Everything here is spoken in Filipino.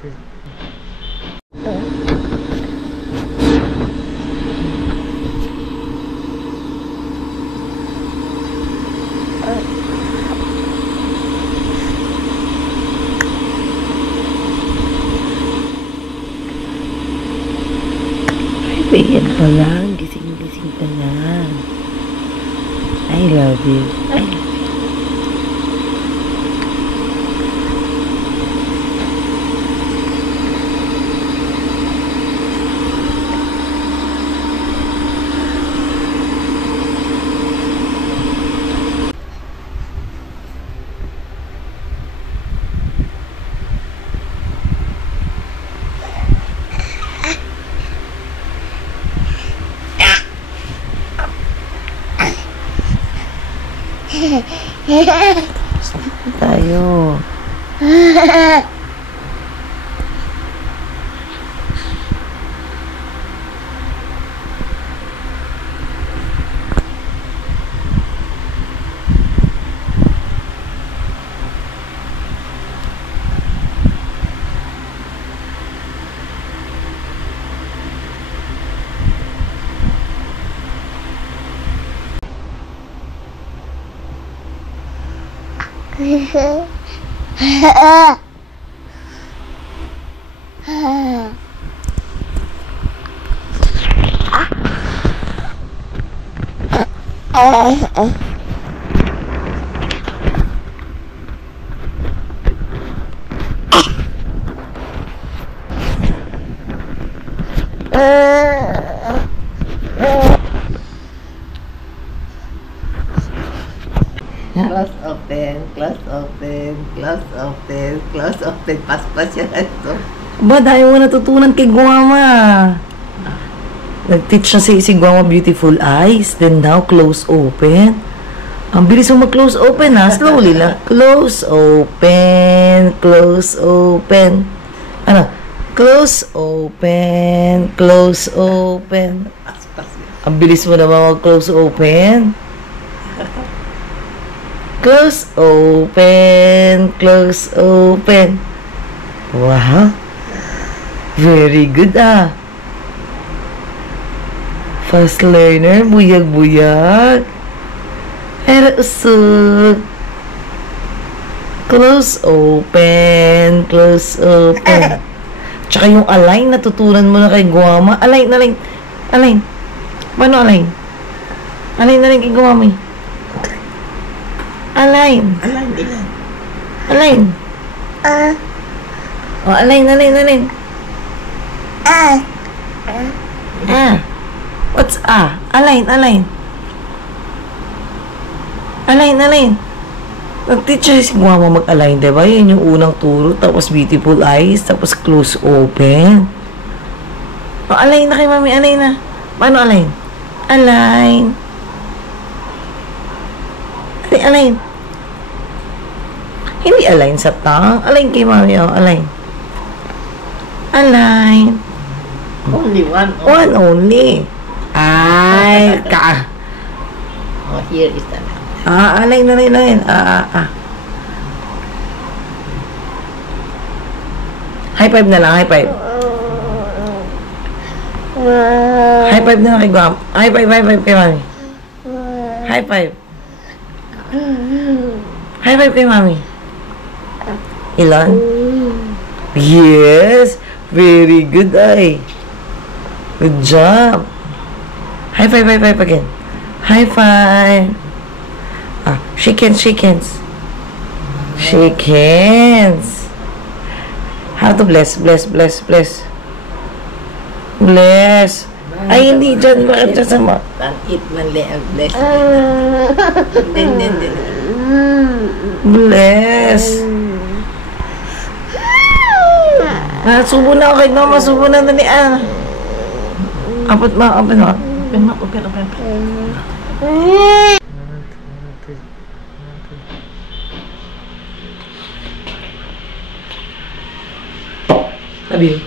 Ayan pa lang, gising-gising ka na. I love you. I love you. Tayo. Close open, close open, close open, close open. Pas-pas yan ito. Ba, dahil mo natutunan kay Guama. Nag-teach na si Guama beautiful eyes. Then now, close open. Ang bilis mo mag-close open ha. Slowly lang. Close open, close open. Ano? Close open, close open. Pas-pas yan. Ang bilis mo naman mag-close open. Close open, close open. Wow. Very good ah. Fast learner, buyag-buyag. Era usog. Close open, close open. Tsaka yung align, natutunan mo na kay Guama. Align, align. Align. Paano align? Align, align kay Guama. Align. Align, ilan? Align. Oh, align, align, align. What's Align, align. Align, align. Nag-teacher si Guama mag-align, diba? Yan yung unang turo. Tapos beautiful eyes. Tapos close open. Oh, align na kay Mami. Align na. Paano align? Align. Align. Hindi align sa tongue. Align kay Mami. Oh, align. Align. Only one. One only. Ay, ka. Oh, here is the line. Align, align, align. High five na lang, high five. High five na lang kay Guam. High five kay Mami. High five. High five kay Mami. Ilan? Yes! Very good, ay. Good job. High five again. High five. Shake hands, shake hands. Shake hands. How to bless, bless, bless, bless. Bless. Ay, hindi dyan. Bakit dyan sama? Eat manli ang bless. Din. Bless. Subo na ako kay Mama. Subo na ni Apat ma. Open. Sabi